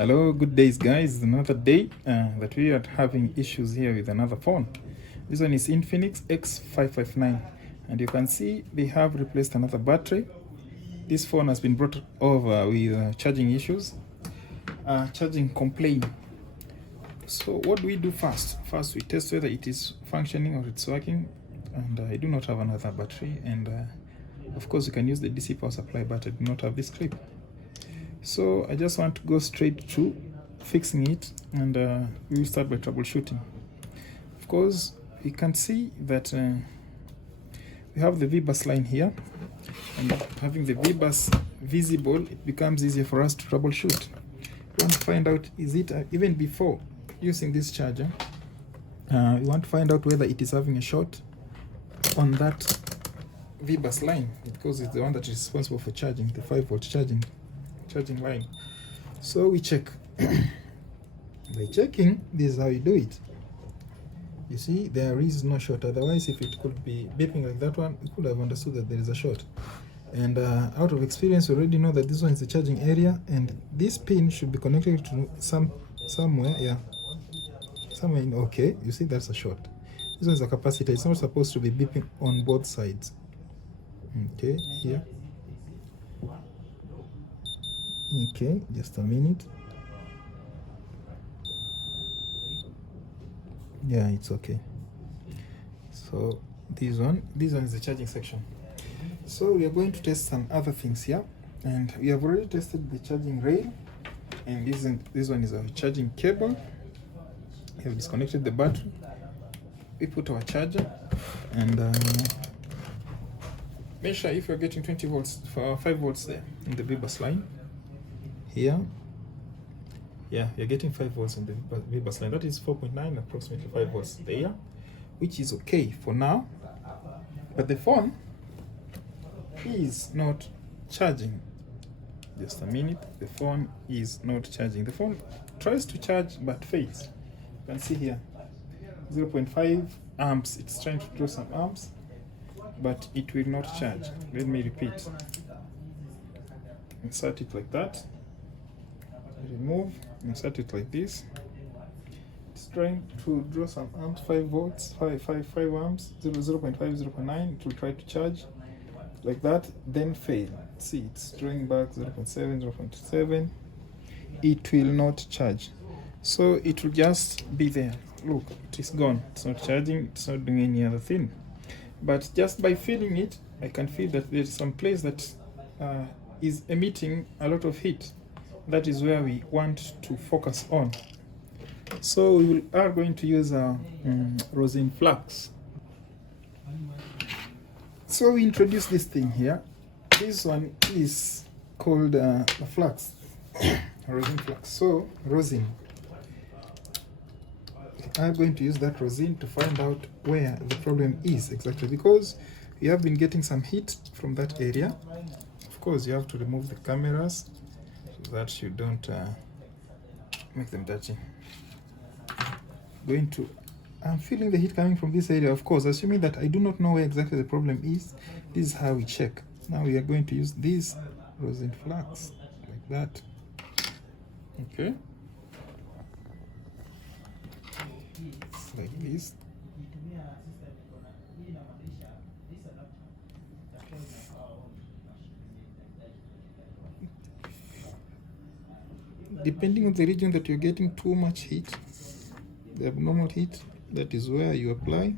Hello, good days guys. Another day that we are having issues here with another phone. This one is Infinix X559 and you can see they have replaced another battery. This phone has been brought over with charging issues, charging complaint. So what do we do first? First we test whether it is functioning or it's working, and I do not have another battery, and of course you can use the DC power supply, but I do not have this clip. So I just want to go straight to fixing it, and we will start by troubleshooting. Of course, you can see that we have the V-bus line here, and having the V-bus visible, it becomes easier for us to troubleshoot. We want to find out, is it even before using this charger, we want to find out whether it is having a short on that V-bus line, because it's the one that is responsible for charging, the 5-volt charging line. So we check. By checking, this is how you do it. You see, there is no short. Otherwise, if it could be beeping like that one, we could have understood that there is a short. And out of experience, we already know that this one is the charging area, and this pin should be connected to somewhere. Yeah, somewhere in. Okay, you see, that's a short. This one is a capacitor. It's not supposed to be beeping on both sides. Okay, here. Okay, just a minute. Yeah, it's okay. So this one is the charging section. So we are going to test some other things here, and we have already tested the charging rail, and this one is our charging cable. We have disconnected the battery. We put our charger, and make sure if you're getting 20 volts for 5 volts there in the V-bus line. Here, yeah, you're getting 5 volts in the V-bus line. That is 4.9, approximately 5 volts there, which is okay for now. But the phone is not charging. Just a minute. The phone is not charging. The phone tries to charge but fails. You can see here 0.5 amps. It's trying to draw some amps, but it will not charge. Let me repeat. Insert it like that. Remove, insert it like this. It's trying to draw some amps, 5 volts, 5 amps, 0.5, 0.9. It will try to charge like that, then fail. See, it's drawing back 0.7, 0.7. It will not charge. So it will just be there. Look, it is gone. It's not charging, it's not doing any other thing. But just by feeling it, I can feel that there is some place that is emitting a lot of heat. That is where we want to focus on. So we are going to use rosin flux. So we introduce this thing here. This one is called a flux, rosin flux. So rosin, I'm going to use that rosin to find out where the problem is exactly, because we have been getting some heat from that area. Of course, you have to remove the cameras so that you don't make them dirty. I'm feeling the heat coming from this area. Of course, assuming that I do not know where exactly the problem is, this is how we check. Now we are going to use this rosin flux like that. Okay, like this. Depending on the region that you're getting too much heat, the abnormal heat, that is where you apply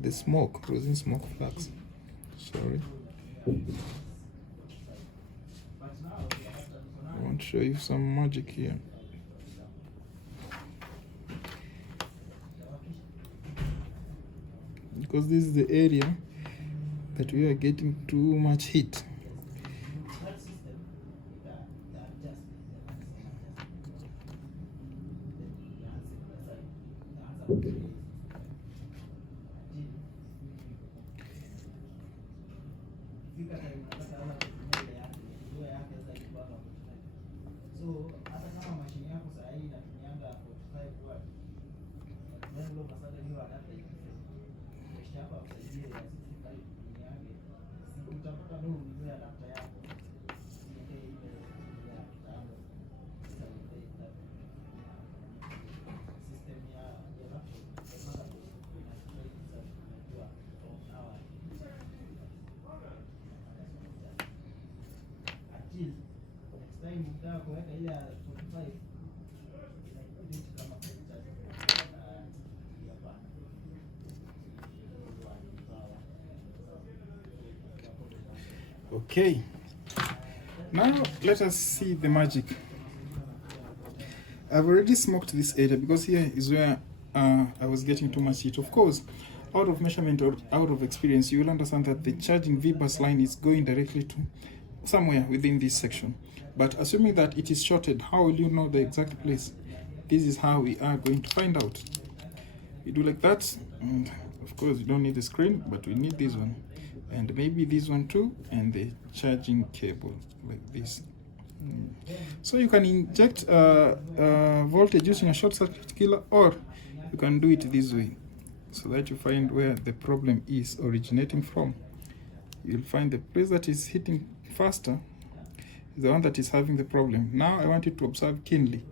the smoke, rosin smoke flux. Sorry, I want to show you some magic here. Because this is the area that we are getting too much heat. Okay, now let us see the magic. I've already smoked this area because here is where I was getting too much heat. Of course, out of measurement or out of experience, you will understand that the charging V-bus line is going directly to somewhere within this section. But assuming that it is shorted, how will you know the exact place? This is how we are going to find out. We do like that, and of course you don't need the screen, but we need this one, and maybe this one too, and the charging cable like this. So you can inject voltage using a short circuit killer, or you can do it this way, so that you find where the problem is originating from. You'll find the place that is hitting faster is the one that is having the problem. Now I want you to observe keenly,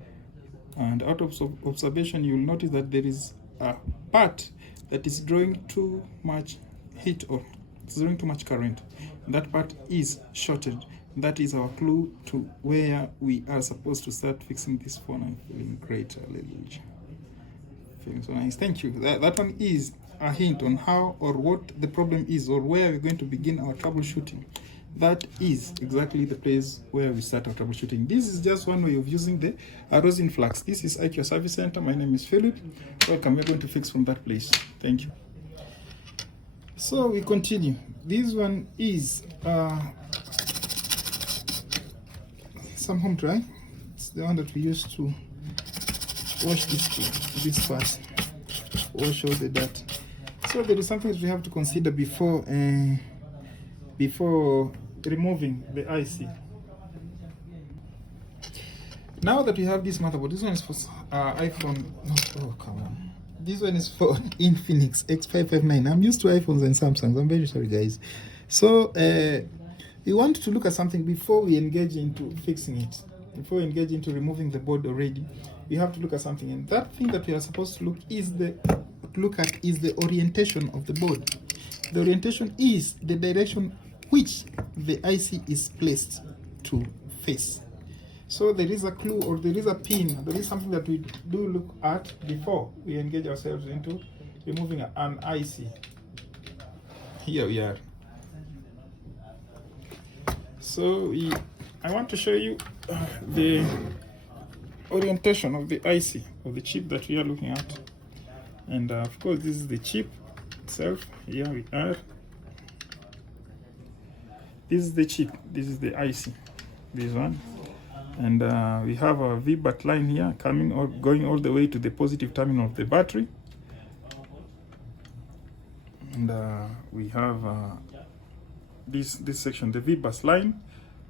and out of observation you will notice that there is a part that is drawing too much heat, or it's drawing too much current, and that part is shorted. That is our clue to where we are supposed to start fixing this phone. I'm feeling great, hallelujah. Feeling so nice. Thank you. That one is a hint on how or what the problem is, or where we're going to begin our troubleshooting. That is exactly the place where we start our troubleshooting. This is just one way of using the rosin flux. This is IQ Service Center. My name is Philip. Welcome. We're going to fix from that place. Thank you. So we continue. This one is some home dry. It's the one that we use to wash this part, wash all the dirt. So there is something that we have to consider before removing the IC. Now that we have this motherboard, this one is for iPhone. Oh, come on. This one is for Infinix X559. I'm used to iPhones and Samsungs. I'm very sorry, guys. So we want to look at something before we engage into fixing it. Before we engage into removing the board already, we have to look at something. And that thing that we are supposed to look at is the orientation of the board. The orientation is the direction which the IC is placed to face. So there is a clue, or there is a pin, there is something that we do look at before we engage ourselves into removing an IC. Here we are. So I want to show you the orientation of the IC, of the chip that we are looking at. And of course this is the chip itself. Here we are. This is the chip, this is the IC, this one. And we have a V-bat line here coming or going all the way to the positive terminal of the battery. And we have this section, the V-bus line,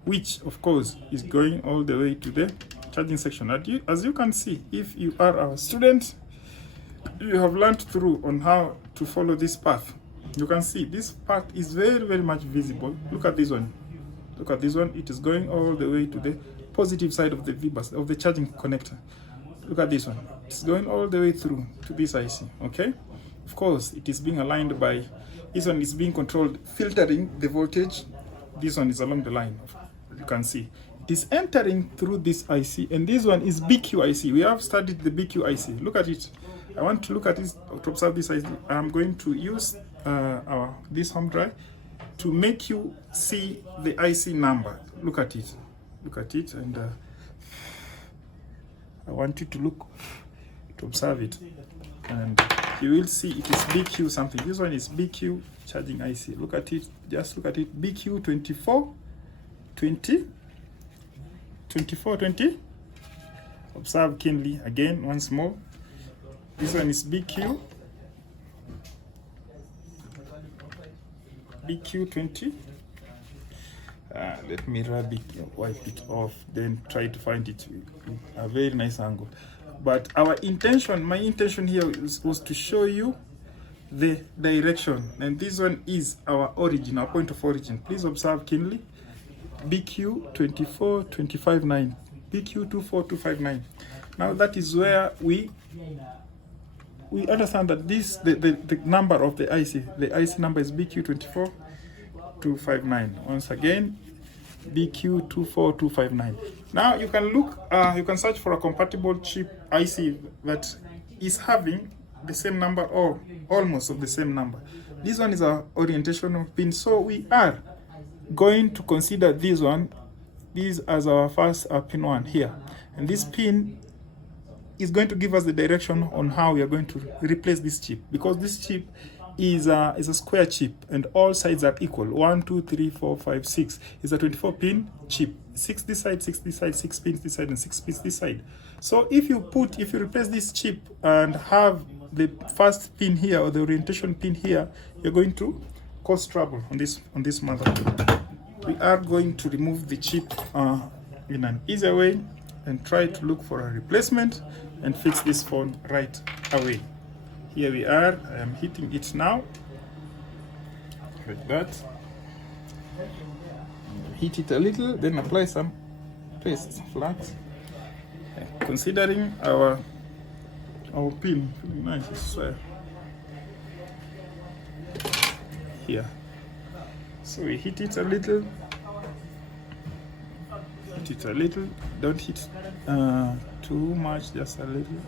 which of course is going all the way to the charging section. As you can see, if you are a student, you have learned through on how to follow this path. You can see this part is very, very much visible. Look at this one. Look at this one. It is going all the way to the positive side of the V-bus, of the charging connector. Look at this one. It's going all the way through to this IC. Okay. Of course, it is being aligned by, this one is being controlled, filtering the voltage. This one is along the line. You can see it is entering through this IC, and this one is BQ IC. We have studied the BQ IC. Look at it. I want to look at this, to observe this IC. I'm going to use this home drive to make you see the IC number. Look at it. Look at it, and I want you to observe it, and you will see it is BQ something. This one is BQ charging IC. Look at it, just look at it. BQ 2420. Observe keenly again once more. This one is BQ 20. Let me rub it, wipe it off, then try to find it with a very nice angle. But my intention here was to show you the direction, and this one is our origin, our point of origin. Please observe keenly. BQ 24259, BQ 24259. Now that is where we understand that the number of the IC number is BQ 24259. Once again, BQ24259. Now you can look, you can search for a compatible chip IC that is having the same number or almost of the same number. This one is our orientation pin, so we are going to consider this as our first pin 1 here, and this pin is going to give us the direction on how we are going to replace this chip, because this chip is a square chip and all sides are equal. 1 2 3 4 5 6 is a 24 pin chip. 6 this side, 6 this side, 6 pins this side, and 6 pins this side. So if you replace this chip and have the first pin here or the orientation pin here, you're going to cause trouble on this motherboard. We are going to remove the chip in an easier way and try to look for a replacement and fix this phone right away. Here we are. I am heating it now, like that. Heat it a little, then apply some paste, flux. Considering our pin, nice, so here. So we heat it a little. Heat it a little. Don't heat too much, just a little.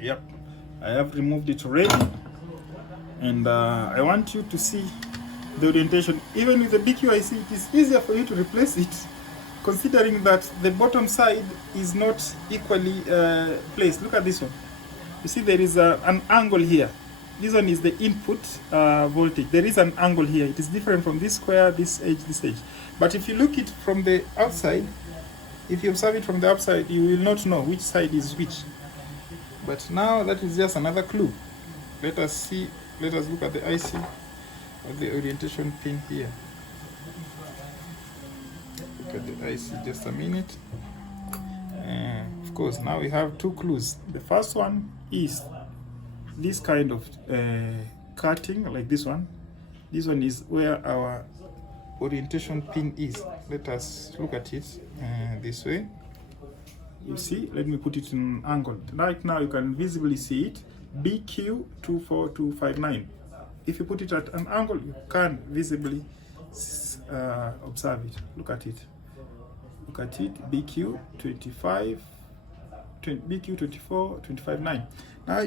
Yep, I have removed it already, and I want you to see the orientation. Even with the BQIC, it is easier for you to replace it, considering that the bottom side is not equally placed. Look at this one. You see there is an angle here. This one is the input voltage. There is an angle here. It is different from this square, this edge, this edge. But if you look it from the outside, if you observe it from the outside, you will not know which side is which. But now that is just another clue. Let us look at the IC of the orientation pin here. Look at the IC just a minute. Of course, now we have two clues. The first one is this kind of cutting, like this one. This one is where our orientation pin is. Let us look at it this way. You see, let me put it in an angle. Right now you can visibly see it, BQ24259. If you put it at an angle, you can visibly observe it. Look at it. Look at it, BQ24259. Now,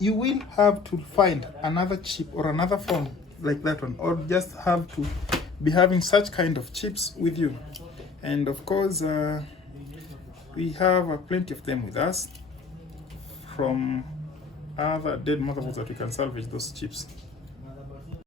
you will have to find another chip or another phone like that one, or just have to be having such kind of chips with you. And of course, we have plenty of them with us from other dead motherboards that we can salvage those chips.